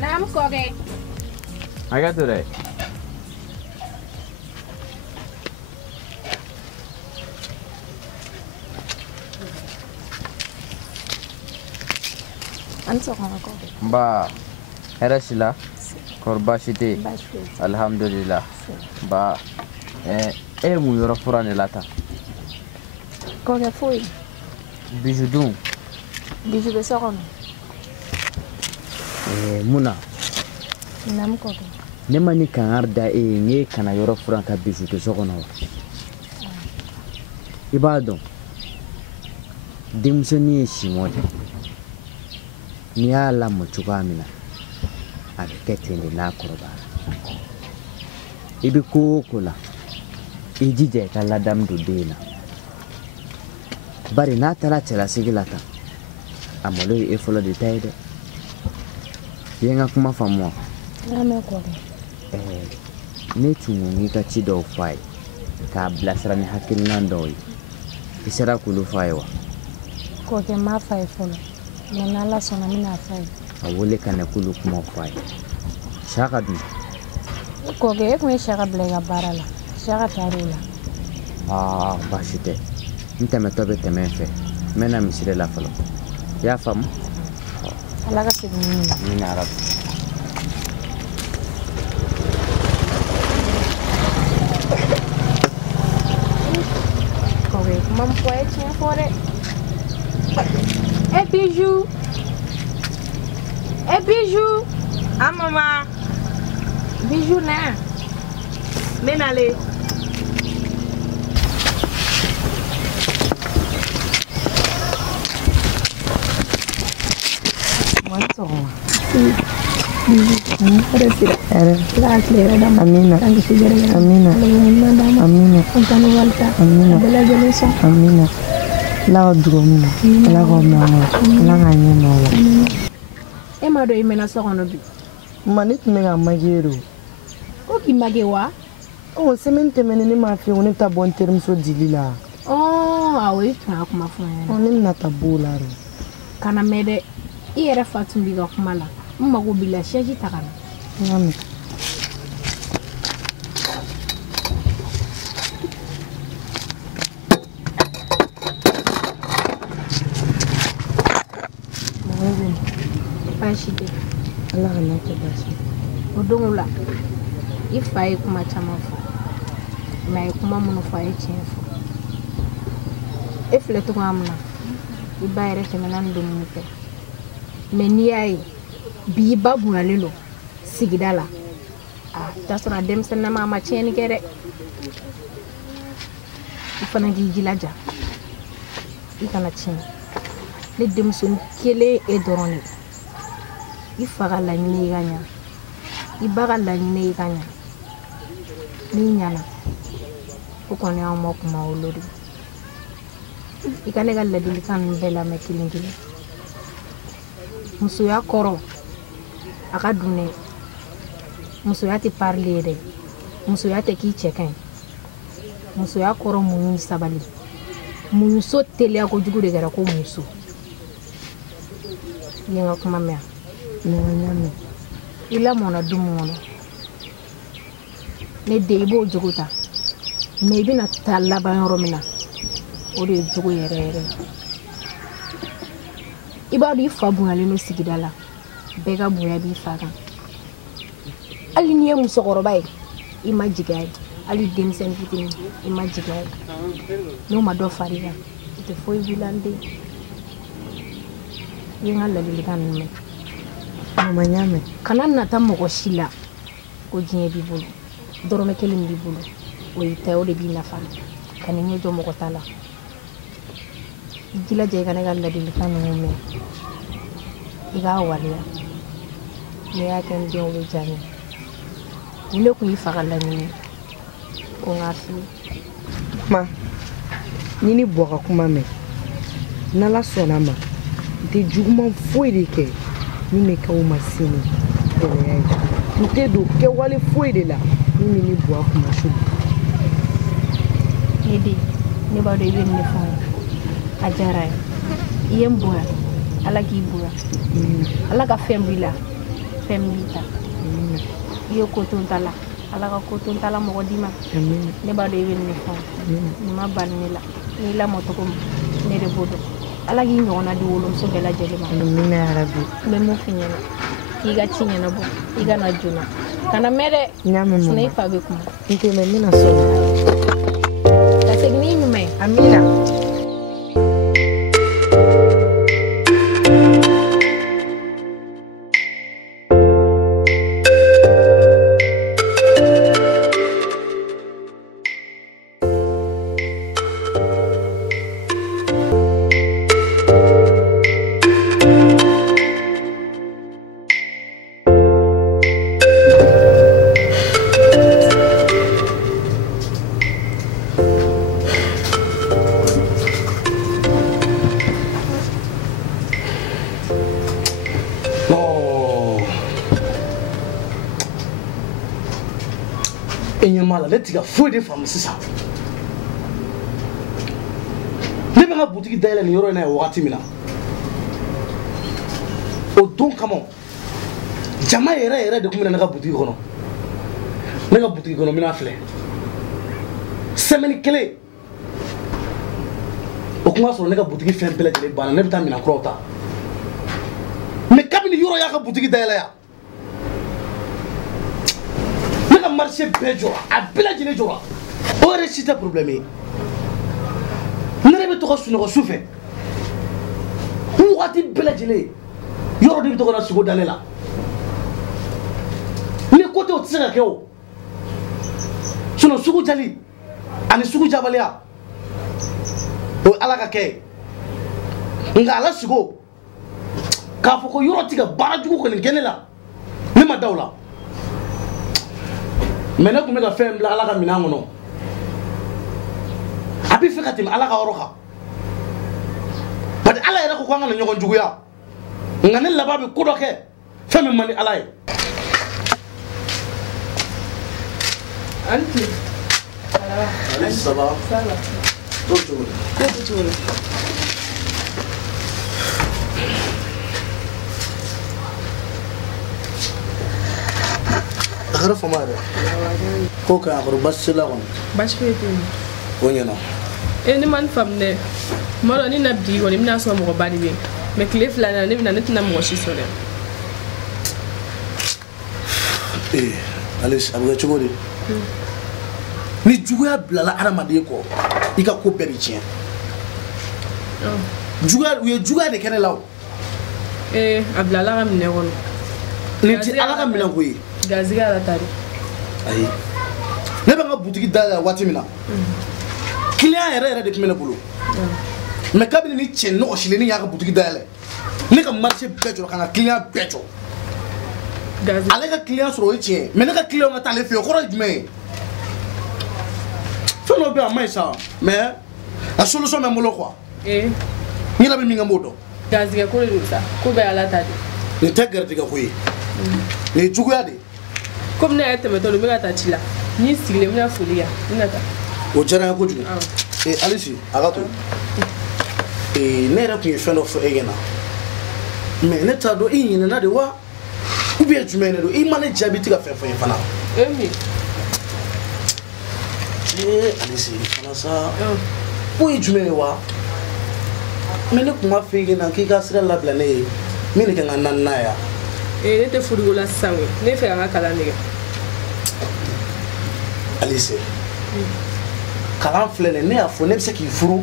Nam koke. Agak tu deh. Anso kono koke. Ba, hera sila. Korba siti. Alhamdulillah. Ba, mu yoro fura ne lata. Koke foi. Bijou dun. Bijou be sokono. Muna. Nam koke. Ne mani kan arda nge kana yoro fura ka bijou ke sokono. Ibadon. Denmisɛnnin ye simɔ de n'i y'a lamɔ cogoya min na a bɛ kɛ ten de n'a kɔrɔbayara i bɛ ko o ko la i jija i ka ladamu don den na bari n'a taara cɛlasigi la tan a malo ye e fɔlɔ de ta ye dɛ i ye n ka kuma faamu wa ne tun ko n k'i ka ci dɔw fɔ a ye k'a bilasira ni hakilina dɔw ye i sera k'olu fɔ a ye wa Koke ma fa ye fɔlɔ mais n'ala sɔnna n bɛna fa ye a wele ka na k'olu kumaw fɔ a ye Saka dun Koke e kun ye Saka bila i ka baara la Saka taar'o la baasi tɛ n tɛmɛtɔ bɛ tɛmɛ n fɛ n bɛna misiri la fɔlɔ i y'a faamu Ala ka segin ni ma amina arabi Koke kuma min fɔ a ye tiɲɛ fɔ dɛ Bijou. Bijou. Ah maman. Bijou na. Menale. What's wrong? Amina. Amina. La drôme, la romance, la gagne E ma do imena so kono bi. Manit me ga magero. O ki magewa? O semente menene ma fi on ta bon terme so dilila. Oh, awi tuna kuma fun. On na ta bolaro. Kana mede I yɛrɛ fa tun bi ka kuma la. N mago bi la siège ta kana. Ngami. Bashide. Allah kana ta bashi. O don la. I fa ye kuma caman fɔ. Mais a ye kuma minnu fɔ a ye tiɲɛ fɔ. E filɛ cogoya min na. I ba yɛrɛ tɛmɛna ni dumuni fɛ. Mais n'i y'a ye bi I ba bonyalen don sigida la. T'a sɔrɔ a denmisɛnninma a ma tiɲɛni kɛ dɛ. I fana k'i jilaja. I kana tiɲɛ. Ne denmuso kelen e dɔrɔn de. I fa ka laɲini ka ɲa. I ba ka laɲini ka ɲa. N'i ɲana o kɔni y'anw ma kuma olu de. I ka ne ka ladilikan ninnu bɛɛ lamɛn kelen kelen. Musoya kɔrɔ a ka dun dɛ. Musoya tɛ parler dɛ. Musoya tɛ k'i cɛ ka ɲi. Musoya kɔrɔ muɲu ni sabali. Muɲuso teliya kojugu de kɛra ko muso. I ye n ka kuma mɛn wa? I lamɔna du mun kɔnɔ ne den I b'o jogo ta mais I bɛna taa laban yɔrɔ min na o de ye jogo yɛrɛ yɛrɛ. I b'a dɔn I fa bonyalen don sigida la bɛɛ ka bonya b'i fa kan. Hali n'i ye musokɔrɔba ye I ma jigin a ye. Hali denmisɛnnin fitinin I ma jigin a ye. N'o ma dɔ far'i kan I tɛ foyi b'i la n den. I ye n ka ladilikan ninnu mɛn. Mama ɲamɛ. Kana nata mɔgɔ si la ko diɲɛ b'i bolo. Dɔrɔmɛ kelen b'i bolo. O y'i ta ye o de b'i nafa. Ka n'i ɲɛ jɔ mɔgɔ ta la. I jilaja I ka ne ka ladilikan ninnu mɛn. I k'a waleya. N'i y'a kɛ n den o bɛ diya n ye. Ni ne kun y'i fa ka laɲini ko n k'a f'i ye. Ma. Ni ni bɔ ka kuma mɛn. N'Ala sɔnna ma. N tɛ juguman foyi de kɛ. Min bɛ kɛ o ma sini gɛlɛya ye. N tɛ don kɛwale foyi de la min bɛ ne bɔ a kuma su. Ne den ne b'a dɔn I bɛ nin de fɔ n ye. A diyara n ye. I ye n bonya. Ala k'i bonya. Ala ka fɛn b'i la. Femita. Yo kotontala. Ala ka kotontala mɔgɔ di ma. Ne b'a dɔn I bɛ nin fɔ. Nin ma ban ne la. N'i lamɔ cogo min ne de b'o dɔn. Ala k'i ɲɔgɔnna di wolomuso bɛɛ lajɛlen ma. Amina yarabi. N bɛ mun f'i ɲɛna. K'i ka ci ɲɛnabɔ. I ka na joona. Kana mɛn dɛ. N y'a mɛn mama. Sinon I fa bɛ kuma. N tɛ mɛn n bɛna sɔrɔ. Ka segin n'i ɲuman ye. Amina. Let's go food from Sisa. Never have boutique there and you're in a watimina. Oh, don't come on. Jamai read the woman and a boutique on. Never boutique on a minafle. Semeni Kelly. Okuma so nega boutique fan pellet ban every time in a crota. Make up in the Euro boutique there. Marché Bejo, a village de Joa. Or c'est un problème. Ne rêve pas sur nos souffles. Où a-t-il village? Il y aura des gens qui vont dans là. Les côtés au Tsakeo. Sur nos Sougutali, à nos Sougutabalia. Au Alakake. Nga ala Sugo. Kafoko Yorotika Baraju ko ngene la. Ne madaula. Maintenant que je fais un bla ala ka mina ngono abi fekatim ala ka oroka but ala yera ko kwanga na nyogon juguya ngane laba be kudoke femme mani ala yi anti ça va toujours أخرى فمارة كوكا أخرى بس سلاون باش فيتين ويننا إني ما نفهمني مرة ني نبدي ولا من أسمع مغباني بين مكلف لنا نبنا نتنام وشي سوري إيه أليس أبغى تقولي ni juguya bilala adamaden kɔ I ka ko bɛɛ de tiɲɛ juguya u ye juguya de kɛ ne la o a bilala ka minɛ kɔnɔ nin ti ala ka minɛ ko ye gaziga ala tari ayi ne bɛ n ka butigi dayɛlɛ waati min na client yɛrɛ de tun bɛ ne bolo mais kabini ni cɛ nɔgɔsilenin y'a ka butigi dayɛlɛ ne ka marché bɛɛ jɔ ka n ka client bɛɛ jɔ ale ka client sɔrɔ o ye tiɲɛ mais ne ka client ka taa ale fɛ yen o kɔrɔ ye jumɛn ye fɛn dɔ bɛ yen a ma ɲi sa mais a solution bɛ n bolo quoi n yɛrɛ bɛ min kɛ n b'o dɔn gaziga ko de don sa ko bɛɛ ala ta de nin tɛ garijɛgɛ ko ye nin ye juguya de comme ne yɛrɛ tɛmɛtɔ don n bɛ ka taa ci la n'i sigilen n bɛna foli yan n bɛna taa o diyara n ye kojugu Alisi a ka to ne yɛrɛ tun ye fɛn dɔ fɔ e ɲɛna mais ne t'a dɔn I ɲinɛna de wa ou bien jumɛn de don I ma ne jaabi tɛ ka fɛn fɔ n ye fana Alisi fana sa ko ye jumɛn ye wa mais ne tun b'a fɔ e ɲɛna k'i ka sira labila ne ye min de kan ka na n'a ye ne tɛ furiko la sisan koyi ne fɛ ka n ka kalan de kɛ Alisi kalan filɛ nin ne y'a fɔ ne bɛ se k'i furu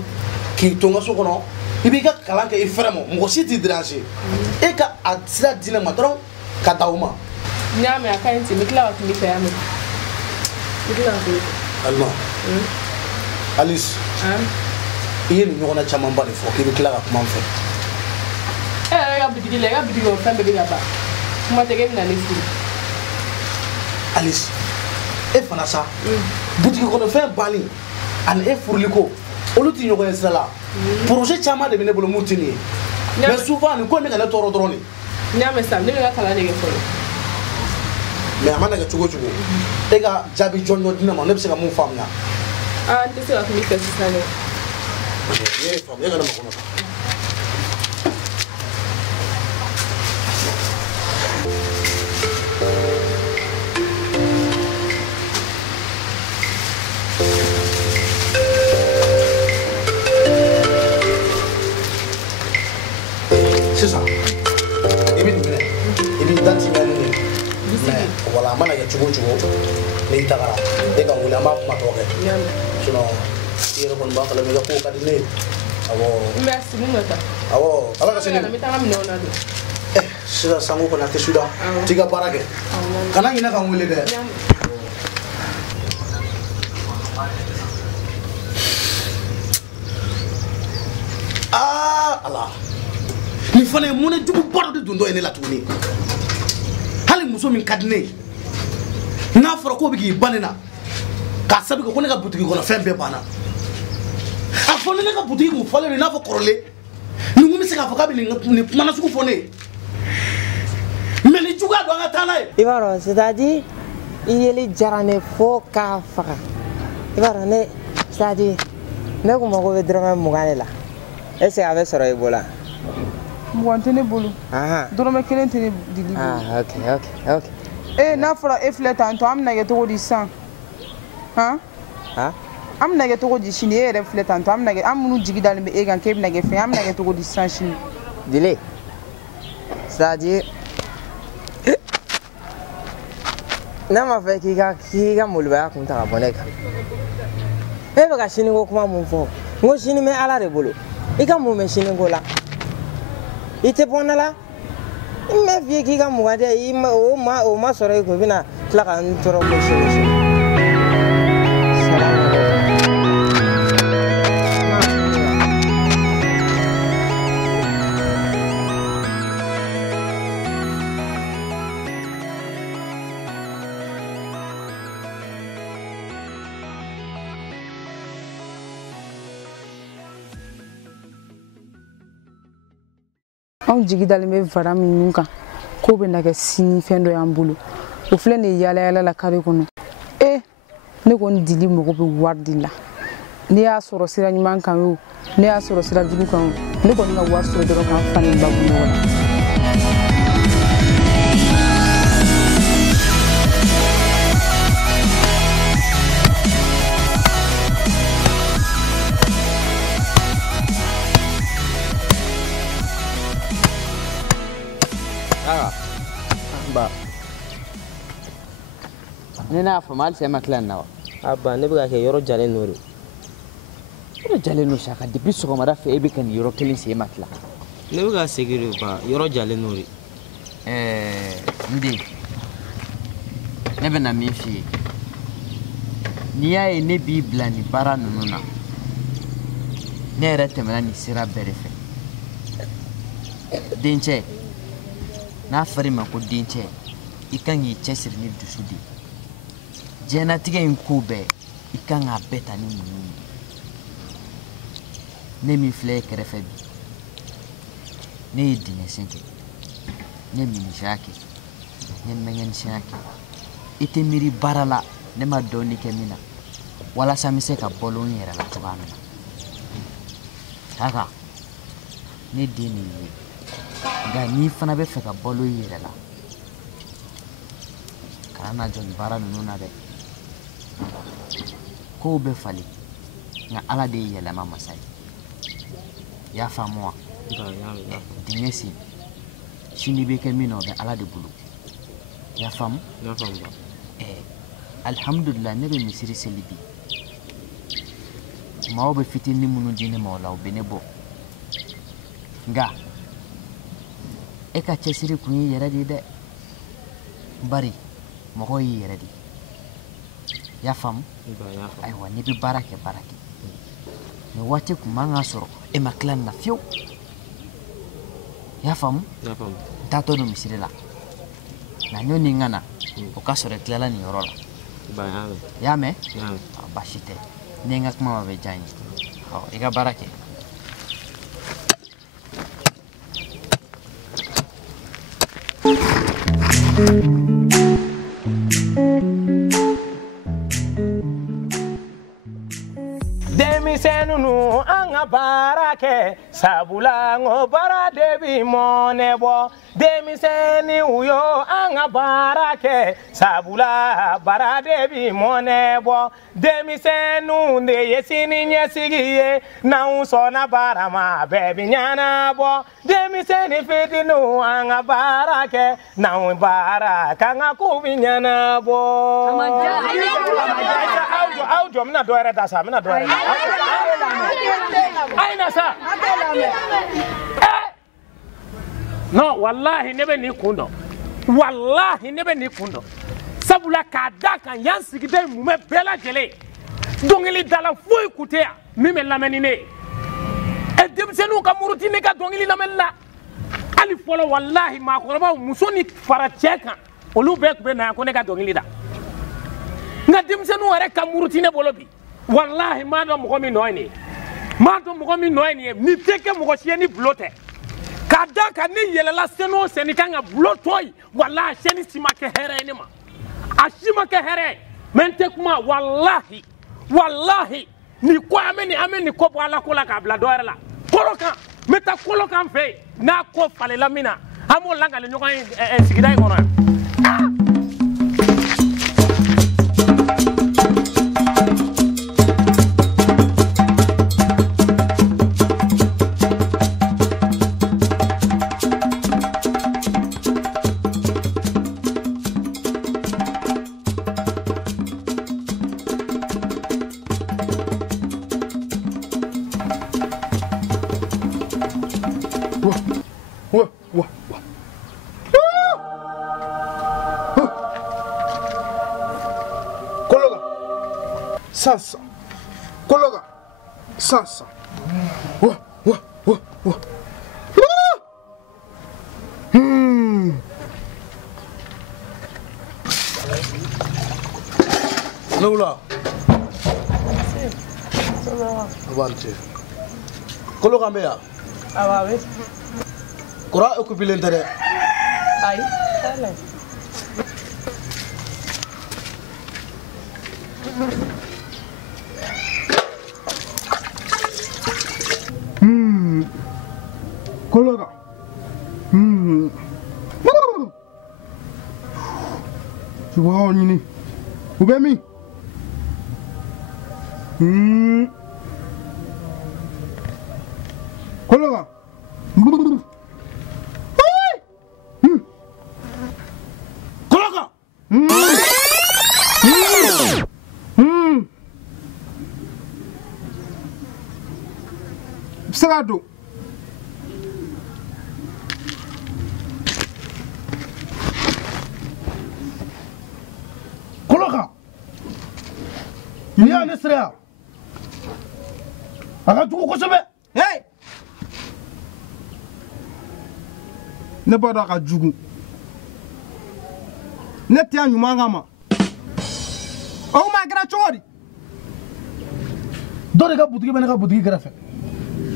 k'i to n ka so kɔnɔ I b'i ka kalan kɛ I frère ma mɔgɔ si t'i déranger e ka a sira di ne ma dɔrɔn ka da o ma n y'a mɛn a ka ɲi ten n bɛ tila ka kuma I fɛ yan nɔ n bɛ tila ka foli Alima Alice I ye nin ɲɔgɔnna camanba de fɔ k'i bɛ tila ka kuma n fɛ e yɛrɛ ka bitigi la I ka bitigi o fɛn bɛɛ bɛ ka ban kuma tɛ k'e bɛna ne furu Alice e fana sa butigi kɔnɔ fɛn banni ani e furuli ko olu tɛ ɲɔgɔn ye sira la projet caman de bɛ ne bolo mun tɛ nin ye mais souvent nin ko in bɛ ka ne tɔɔrɔ dɔrɔn de n y'a mɛn sisan ne bɛ ka kalan de kɛ fɔlɔ mais a mana kɛ cogo o cogo e ka jaabi jɔnjɔn di ne ma ne bɛ se ka mun faamuya n tɛ se ka kuma I fɛ sisan dɛ ne ye faamuya e ka ne ma kɔnɔ sa wala mana ya chugo ni tagara e ka wula ma kuma to ke sino tiro kon ba kala mi ko ka dine awo merci minota awo ala ka sini mi tanga mi nona do sira sangu ko na ke suda tiga barake kana ina kan wule de ala ni fane mun ne jugu baro de dundo ene la tuni hali muso min kadine n'a fɔra ko bɛ k'i banina k'a sabu ko ne ka butigi kɔnɔ fɛn bɛɛ banna a fɔ ne ka butigi kun fɔlen n'a fɔ kɔrɔlen ni mun bɛ se k'a fɔ k'a bɛ nin kuma na sugu fɔ ne ye mais ni juguya don an ka taa n'a ye. I b'a dɔn c'est-à-dire i yeli diyara ne fo k'a faga i b'a dɔn ne c'est-à-dire ne kun mago bɛ dɔrɔmɛ 20 de la est-ce que a bɛ sɔrɔ i bolo. mugan tɛ ne bolo dɔrɔmɛ 1 tɛ ne dili bolo. ok n'a fɔra e filɛ tan tɔ an bɛna kɛ cogo di sisan an bɛna kɛ cogo di sini e yɛrɛ filɛ tan tɔ an minnu jigi dalen bɛ e kan k'e bɛna kɛ fɛn an bɛna kɛ cogo di sisan sini. dile c'est-à-dire n'a ma fɛ k'i ka molobaya kun ta ka bɔ ne kan e bɛ ka siniko kuma mun fɔ n ko sini bɛ ala de bolo i ka mun bɛ siniko la i tɛ bɔ ne la. I m'a f'i ye k'i ka 20 di o ma sɔrɔ i kun i bɛna tila ka n tɔɔrɔ ko sini. Anw jigi dalen bɛ vara minnu kan ko bɛ na kɛ sini fɛn dɔ y'an bolo o filɛ nin ye yaala la kare kɔnɔ ne kɔni dili mɔgɔ bɛ wari di la ne y'a sɔrɔ sira ɲuman kan o ne y'a sɔrɔ sira jugu kan o ne kɔni ka wari sɔrɔ dɔrɔn k'an fa ni ba bɔ ɲɔgɔn na. ne n'a fɔ mal sema clan na wa abba ne bɛ ka kɛ yɔrɔ jalen n'o de yɔrɔ jalen n'o saka depuis sɔgɔmada fɛ e bɛ ka nin yɔrɔ kelen sema clan ne bɛ ka segin de ba yɔrɔ jalen n'o de n den ne bɛ na min f'i ye n'i y'a ye ne b'i bila nin baara ninnu na ne yɛrɛ tɛmɛna nin sira bɛɛ de fɛ dencɛ n'a fɔra ma ko dencɛ i kan k'i cɛsiri ni dusu de diɲɛlatigɛ in ko bɛɛ i kan k'a bɛɛ ta ni muɲu ye ne min filɛ e kɛrɛfɛ bi ne ye dingɛsen kɛ ne ye minisiya kɛ ne ye mɛngɛnisɛnya kɛ i tɛ miiri baara la ne ma dɔɔnin kɛ min na walasa n bɛ se ka balo n yɛrɛ la cogoya min na kaka ne den de ye nka n'i fana bɛ fɛ ka balo i yɛrɛ la kana na jɔ nin baara ninnu na dɛ kow bɛ falen nka ala de ye yɛlɛma masa ye i y'a faamu wa dingɛ sen sini bɛ kɛ min na o bɛ ala de bolo i y'a faamu alhamdulillah ne bɛ misiri seli bi maaw bɛ fitinin minnu di ne ma o la o bɛ ne bɔ nka e ka cɛsiri kun ye yɛrɛ de ye dɛ bari mɔgɔ y'i yɛrɛ de i y'a faamu ayiwa n'i bɛ baara kɛ nin waati kun man kan sɔrɔ e ma tila nin na fiyewu i y'a faamu n taatɔ don misiri la nka n'o ni n ka na o ka sɔrɔ i tilala nin yɔrɔ la i y'a mɛn baasi tɛ ne n ka kuma ma bɛ diya n ye i ka baara kɛ. Demisɛnnu an anga barake sabula ngo bara debi monebo demiseni uyo anga barake sabula bara debi monebo demisenu de yesini nyesigiye na usona barama bebi nyana bo demiseni fitinu anga barake na baraka nga kubinyana bo audio mina doere dasa mina doere aina sa no wallahi nebe ni kundo wallahi nebe ni kundo sabula ka daka yan sigide mume bela jele dongili dala foy kutea mime lameni ne e demsenu ka muruti ne ka dongili lamella ali folo wallahi ma ko ba musoni fara cheka olu be ko be na ko ne ka dongili da nga demsenu ware ka muruti ne bolo bi wallahi ma do mo mi noyni ma do mo mi noyni ni teke mo sieni blote kada ka ni yelela seno seni kanga blotoy wallahi seni simake here ni ma ashima ke here mente kuma wallahi wallahi ni ko ameni ko bala ko la ka bla doere la koloka meta koloka fe na ko fale la mina amo langa le nyokan sigida ngono Sasa. Kologa. Sasa. Wa. Lola. Avante. Kologa mbea. Awawe. Kora okubilendere. Ai, sale. Kologa. Wow, nini. Ubemi. Kologa. Kologa. Sagado. Kologa. Niya nesrea. Aga tuko kosobe. Hey. Ne bada ka jugu. Ne tia nyuma ngama. Oh my god, chori. Dore ka butigi bana ka butigi grafe.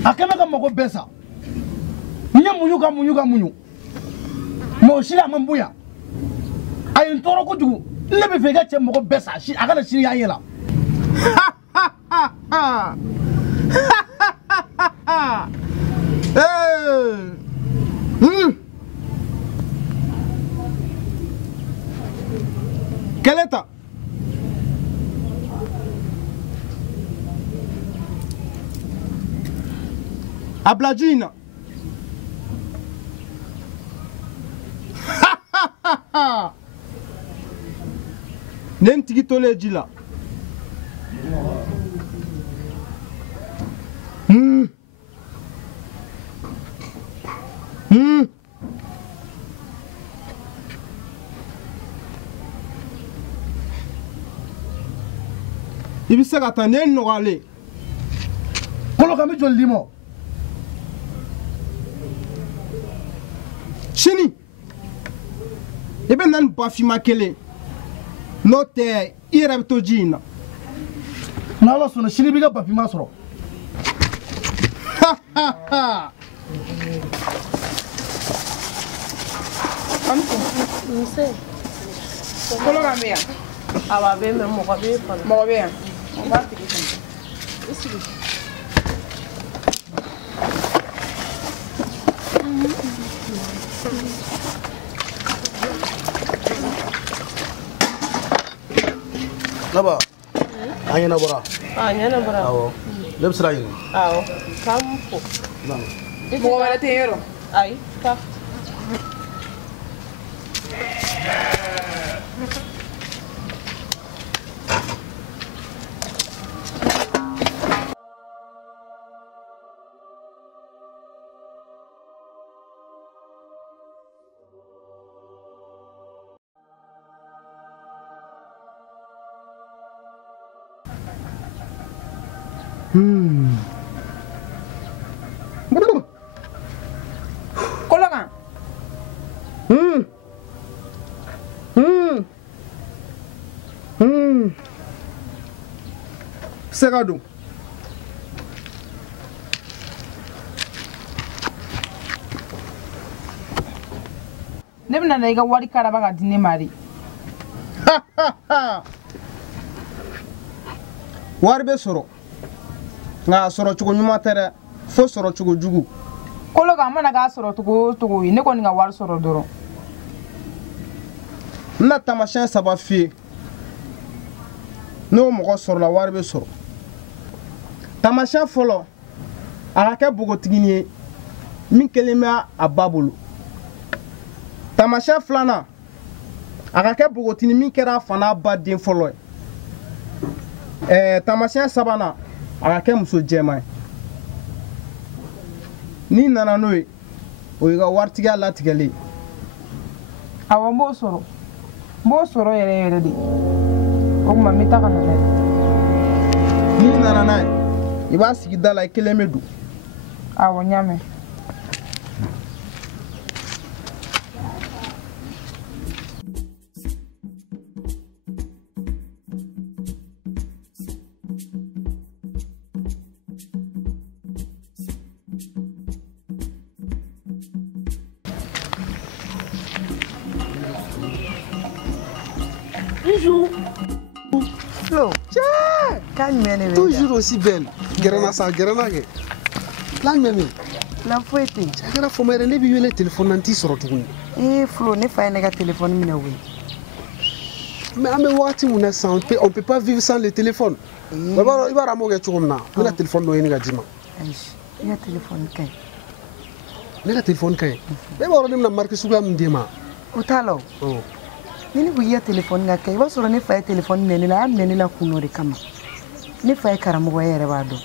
Akeme ka mako besa. Niya munyu. Mo shila mambuya. Ay ntoro ko jugu. Ne be fega che mako besa. Shi aga na shiri ayela. Keleta. Ablajina. Nentigi tole jila. Ibi se ka taa ne nɔgɔyalen kolo kan bɛ joli di ma sini i bɛ na ni bafima kelen n'o tɛ i yɛrɛ bɛ to ji in na n'ala sɔnna sini b'i ka bafima sɔrɔ Kolo kan bɛ yan awa bɛ mɛ mɔgɔ bɛ yan mɔgɔ bɛ yan o b'a tigi kan Naba. Anya bora. Anya bora. Awo. Leb sira yin. Awo. Kampo. Non. Mo wala te yero. Ay, ka. Kolokan. Segado. Ne bɛna na I ka wari karaba ka di ne ma de. Wari bɛ sɔrɔ nka sɔrɔ cogo ɲuman tɛ dɛ fo sɔrɔ cogo jugu. Kolokan mana k'a sɔrɔ togo o togo ye ne kɔni ka wari sɔrɔ dɔrɔn. N bɛna taamasiyɛn 3 f'i ye n'o mɔgɔ sɔrɔla wari bɛ sɔrɔ. Taamasiyɛn fɔlɔ a ka kɛ npogotigini ye min kelen bɛ a ba bolo. Taamasiyɛn filanan a ka kɛ npogotigini min kɛra a fa n'a ba den fɔlɔ ye. Taamasiyɛn sabanan a ka kɛ muso jɛman ye. N'i nana n'o ye o y'i ka waritigiya latigɛlen ye. Awɔ n b'o sɔrɔ. N b'o sɔrɔ yɛrɛ yɛrɛ de. O tuma n bɛ taa ka na n'a ye. N'i nana n'a ye I b'a sigi da la I kelen bɛ don. Awɔ n y'a mɛn. Flo, calme-toi. Toujours aussi belle. Gerana sa gerana ke. Lan memi. La fouette. Sagara fomere ne bi wele téléphone nanti soro tuguni. Flo, ne fa ne ka téléphone mina oui. Mais ame wakati muna sa on peut pas vivre sans le téléphone. Baba iba ramo ke chumna. Mina téléphone no yini ga jima. Ai, ya téléphone kai. Ne ka téléphone kai. Be ba ro na marque suga mndema. Utalo. Oh. Nini ku ya téléphone ga kai. Ba soro ne fa téléphone ne la am ne la kuno de kama. Ne fa karamogo yere ba do.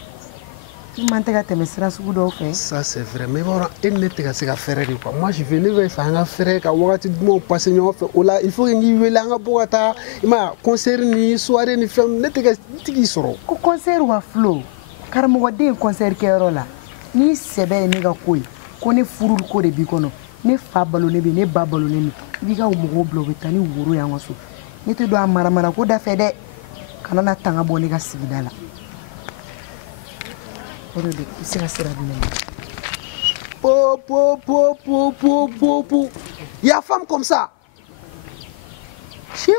Mantega teme sira sugu dɔw fɛ. Ça c'est vrai mais voilà elle ne te ka se ka fɛrɛ de quoi. Moi je vais ne vais faire un fɛrɛ ka wakati dumo passer ɲɔgɔn fɛ o la il faut que ngi wele an ka bɔ ka taa I ma concert ni soirée ni fɛn ne te ka tigi sɔrɔ. Ko concert wa Flo. Karamɔgɔ den concert kɛyɔrɔ la. Ni sɛbɛ ye ne ka ko ye ko ne furul ko de bi kɔnɔ. Ne fa balo ne bi ne ba balo ne bi. I b'i ka mɔgɔw bila u bɛ taa ni woro y'an ka so. Ne tɛ don a maramara ko da fɛ dɛ. Kana na tanga bɔ ne ka sigida la. Il y a femme comme ça. Chien.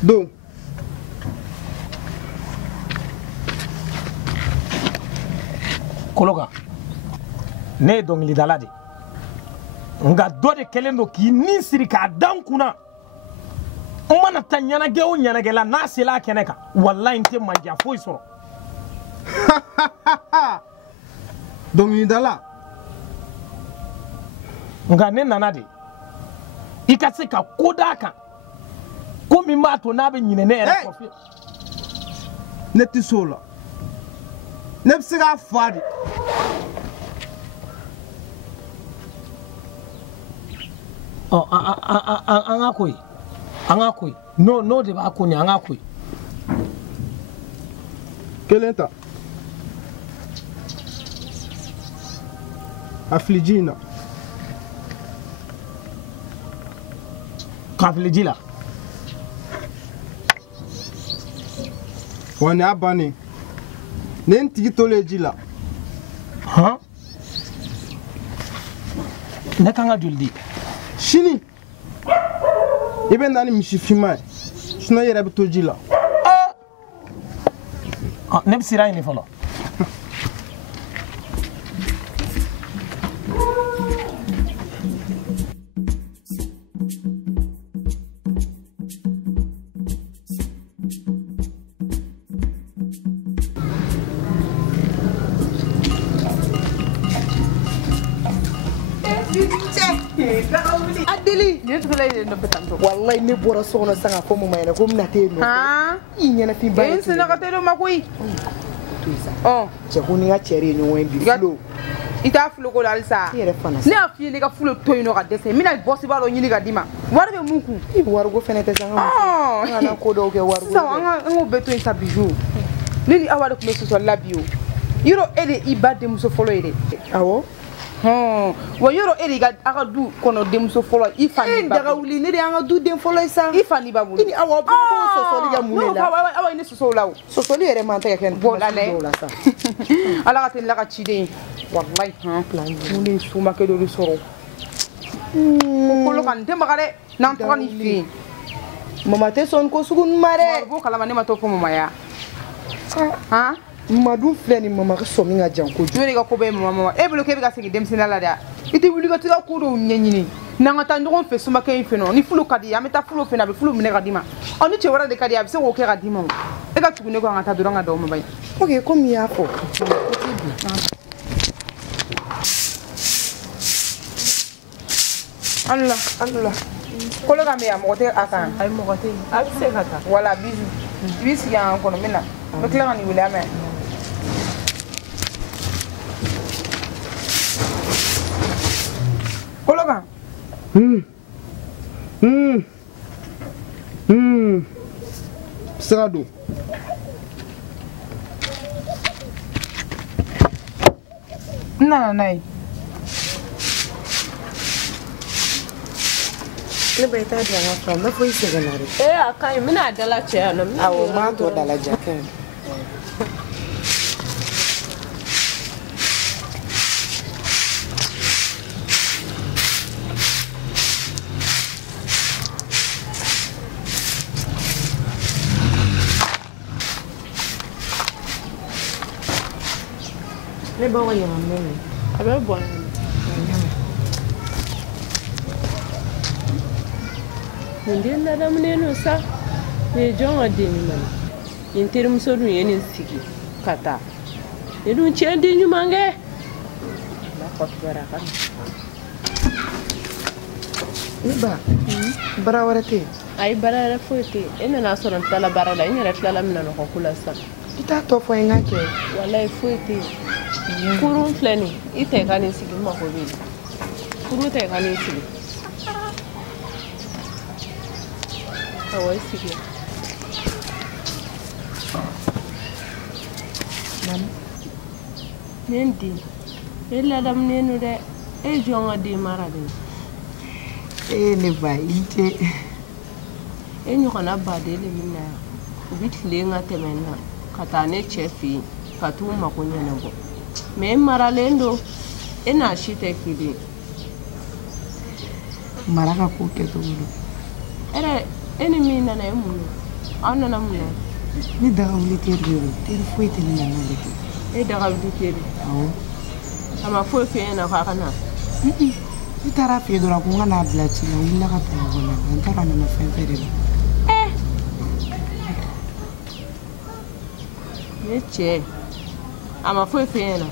Donc Kolokan ne ye dɔnkilidala de nka dɔ de kɛlen don k'i nin siri k'a da n kunna n mana taa ɲɛnajɛ o ɲɛnajɛ la n'a sela a kɛnɛ kan walayi n tɛ manja foyi sɔrɔ. dɔnkilidala nka ne nana de I ka se ka ko d'a kan ko min b'a to n'a bɛ ɲinɛ ne yɛrɛ kɔfɛ. ne tɛ se o la ne bɛ se k'a fa de. An ka ko ye n'o de b'a ko ɲɛ an ka ko ye. Kelen ta a fili ji in na k'a fili ji la wa nin y'a bannen ne n tigi tolen ji la han ne kan ka joli di sini i bɛ na ni misi finman ye sinon i yɛrɛ bɛ to ji la ne bɛ sira ɲini fɔlɔ Adeli, ne tugula ide no betanto. Wallahi ne bɔra so kɔnɔ sanga ko mama yɛrɛ ko mina te no. Ah, I ɲɛna fin ba. en sina ka te do makui. To isa. Oh, Cɛ ko ni ka cɛ re ɲɔgɔn bi flo. ita fulo ko alsa. I yɛrɛ fana. Ne a fi ne ka fulo to ino ka dese. Mina bosi ba lo ɲini ka dima. Wari be mun kun. I warigo fɛnɛ tɛ sanga. Oh, An ka ko dɔw kɛ warigo. Sa an go beto in sa bijou. Ne ni awari kuma so la bio. Yoro ede i ba de muso folo ede. Awɔ. Wa yoro ede ga aka du kono de muso folo I fani ba. Daga wuli ne de an ka du den fɔlɔ ye sa. I fani ba bulu. Ini awɔ ko sɔsɔli kɛ mun de la. Awa ni soso la o. Sɔsɔli yɛrɛ man tɛ ka kɛ Bon la ne. la sa. Ala ka ten la ka ciden. Wallahi han plan. Mun ne suma ke do soro. Ko kan te magare nan to ni fi. Mama tɛ sɔn ko sugu ma dɛ. Bo kala ma ne ma to ko mama ya. Han? Madu filɛ ni mama ka sɔn min ka jan kojugu. Jori ka ko be mama. E bolo ke be ka segi demsina la da. Ite wuli ka tiga ko do ɲɛɲini. Nan ka taa ɲɔgɔn fɛ suma kɛ in fɛ no. Ni fulu ka di an bɛ taa fulu fɛ na be fulu minɛ ka di ma. Ni cɛ wɛrɛ de ka di a bɛ se k'o kɛ ka di ma. E ka tugu ne ko an ka taa dɔrɔn ka da o ma bayi. Ok, comme il y a fɔ. Allah. Kolo ka me ya mɔgɔ tɛ a kan. Ayi mɔgɔ tɛ. A bɛ se ka taa. Wala bisu. I b'i sigi an kɔnɔ min na. N bɛ tila ka nin wele a mɛn. Kolo kan. sira don N nana n'a ye. Ne ba i t'a di an ka fura n b'a fɔ i sɛgɛnna de. a ka ɲi n bɛna a dala cɛ yan nɔ. Awɔ n b'a tɔ dalaja. Ne ba wa yama mɛnɛ. A bɛ bɔn nin den ladamunen don sa nin ye jɔn ka den ɲuman ye nin terimuso dun ye nin sigi ka taa ne dun cɛ den ɲuman kɛ Ala kɔtubara a ka Ne ba bara wɛrɛ tɛ yen. ayi baara yɛrɛ foyi tɛ yen e nana sɔrɔ n tilala baara la n yɛrɛ tilala minɛnɔgɔko la sisan I t'a tɔ fɔ n ka kɛ. walayi foyi tɛ yen kurun filɛ nin i tɛ ka nin sigi n mago bɛ yen kurun tɛ ka nin sigi awɔ i sigi ne n den e ladamunen don dɛ e ye jɔn ka den mara de ye Ne ba i tɛ. e ɲɔgɔnna baden de bɛ na yan u bɛ tile ka tɛmɛ n na ka taa ne cɛ fɛ yen ka t'u mago ɲɛnabɔ mɛ e maralen don e n'a si tɛ kelen Mara ka ko kɛcogo don. ɛrɛ e ni min nana e mun don aw nana mun na Ne daga wuli teri de don. Teri foyi tɛ ne na n'ale tɛ. e daga wuli teri Awɔ. a ma foyi f'e ɲɛna k'a ka na I taara fɛ yen dɔrɔn ko n ka n'a bila ci la n wulila ka taa ɲɔgɔn na n taara a nana fɛn fɛn de la. ne cɛ a ma foyi f'e ɲɛna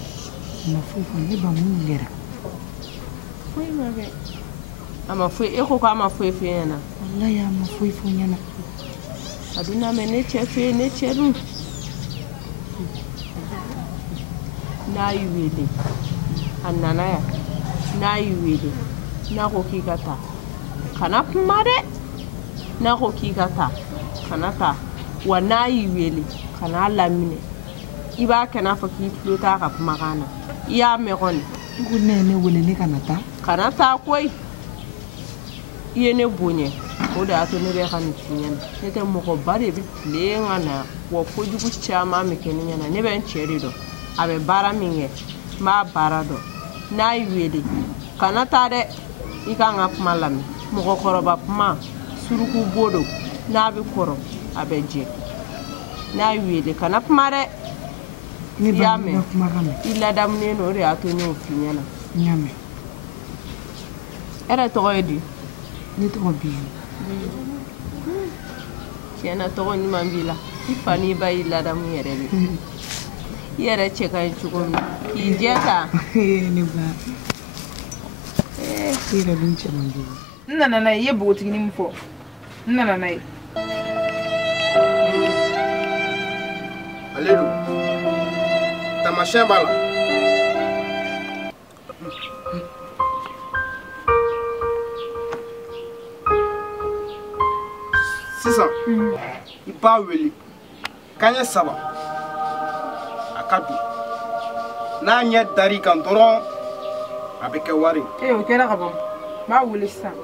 A ma foyi fɔ ne ba mun yɛrɛ. foyi ma kɛ a ma foyi e ko k'a ma foyi f'e ɲɛna Walayi a ma foyi fɔ n ɲɛna. a dun na mɛ ne cɛ fɛ yen ne cɛ dun n'a y'i wele a nana yan n'a y'i wele n'a ko k'i ka taa kana kuma dɛ n'a ko k'i ka taa kana taa wa n'a y'i wele kana laminɛ i b'a kɛ n'a fɔ k'i tulo t'a ka kumakan na i y'a mɛn kɔni I ko ne ye ne wele ne kana taa. kana taa koyi i ye ne bonya o de y'a to ne bɛ ka nin f'i ɲɛna ne tɛ mɔgɔba de bɛ tilen ka na wa kojugu caman bɛ kɛ ne ɲɛna ne bɛ n cɛ de dɔn a bɛ baara min kɛ n b'a baara dɔn n'a y'i wele kana taa dɛ i kan ka kuma lamɛn mɔgɔkɔrɔba kuma suruku bo don n'a bɛ kɔrɔ a bɛ jɛ n'a y'i wele kana kuma dɛ i y'a mɛn i ladamunen don o de y'a to ne y'o f'i ɲɛna n y'a mɛn e yɛrɛ tɔgɔ ye di ne tɔgɔ Biju tiɲɛna tɔgɔ ɲuman b'i la i fa n'i ba y'i ladamu yɛrɛ de i yɛrɛ cɛ ka ɲi cogo min k'i jɛ ta ne ba i yɛrɛ dun cɛ man di n nana n'a ye i ye bogotigini min fɔ n nana n'a ye ale don tamasiyɛn b'a la sisan i b'a wele kanɲɛ 3 a ka don n'a ɲɛ dar'i kan dɔrɔn a bɛ kɛ wari o kɛra ka ban n b'a wele sisan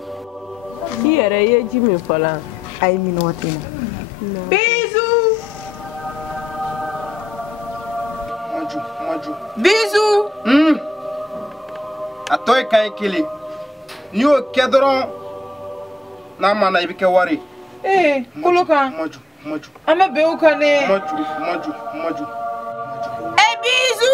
i yɛrɛ i ye ji min fɔ la a ye min waati na Bisu maju Bisu a tɔ ye kanɲɛ 1 n'i y'o kɛ dɔrɔn n'a ma na i bɛ kɛ wari kolo kan maju an bɛ bɛn o kan dɛ maju Bisu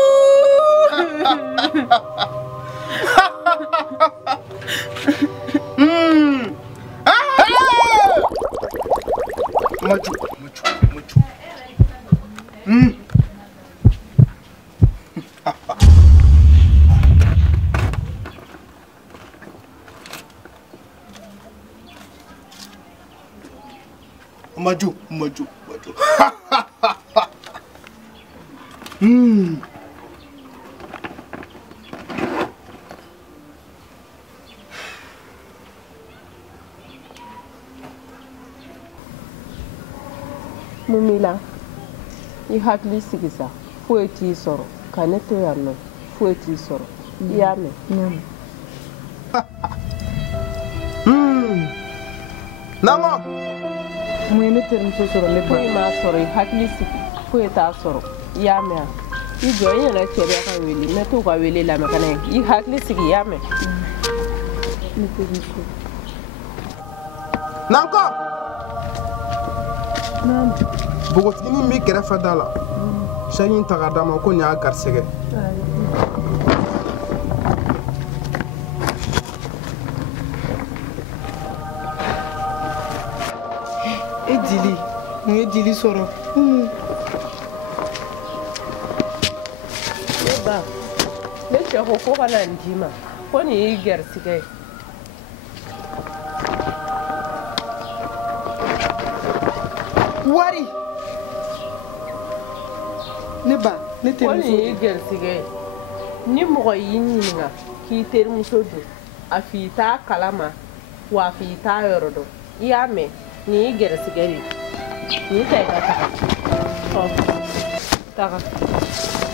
maju mun b'i la i hakili sigi sa foyi t'i sɔrɔ ka ne to yan nɔ foyi t'i sɔrɔ i y'a mɛn Namo mun ye ne terimuso sɔrɔ ne ba foyi m'a sɔrɔ i hakili sigi foyi t'a sɔrɔ i y'a mɛn i jɔ i yɛrɛ cɛ bɛ ka wele ne t'o ka wele lamɛn ka na ye i hakili sigi i y'a mɛn ne terimuso Nanko bogotigini min b'i kɛrɛfɛ da la sɛgi in ta ka d'a ma ko nin y'a garisɛgɛ Dili mun ye Dili sɔrɔ ne ba ne cɛ ko ka na n d'i ma ko nin y'i garisɛgɛ ye wari ne ba ne ko nin y'i garisɛgɛ ye ni mɔgɔ y'i ɲininka k'i terimuso don a f'i t'a kalama wa a f'i t'a yɔrɔ dɔn i y'a mɛn nin y'i garisɛgɛ de ye nin ta i ka taga taga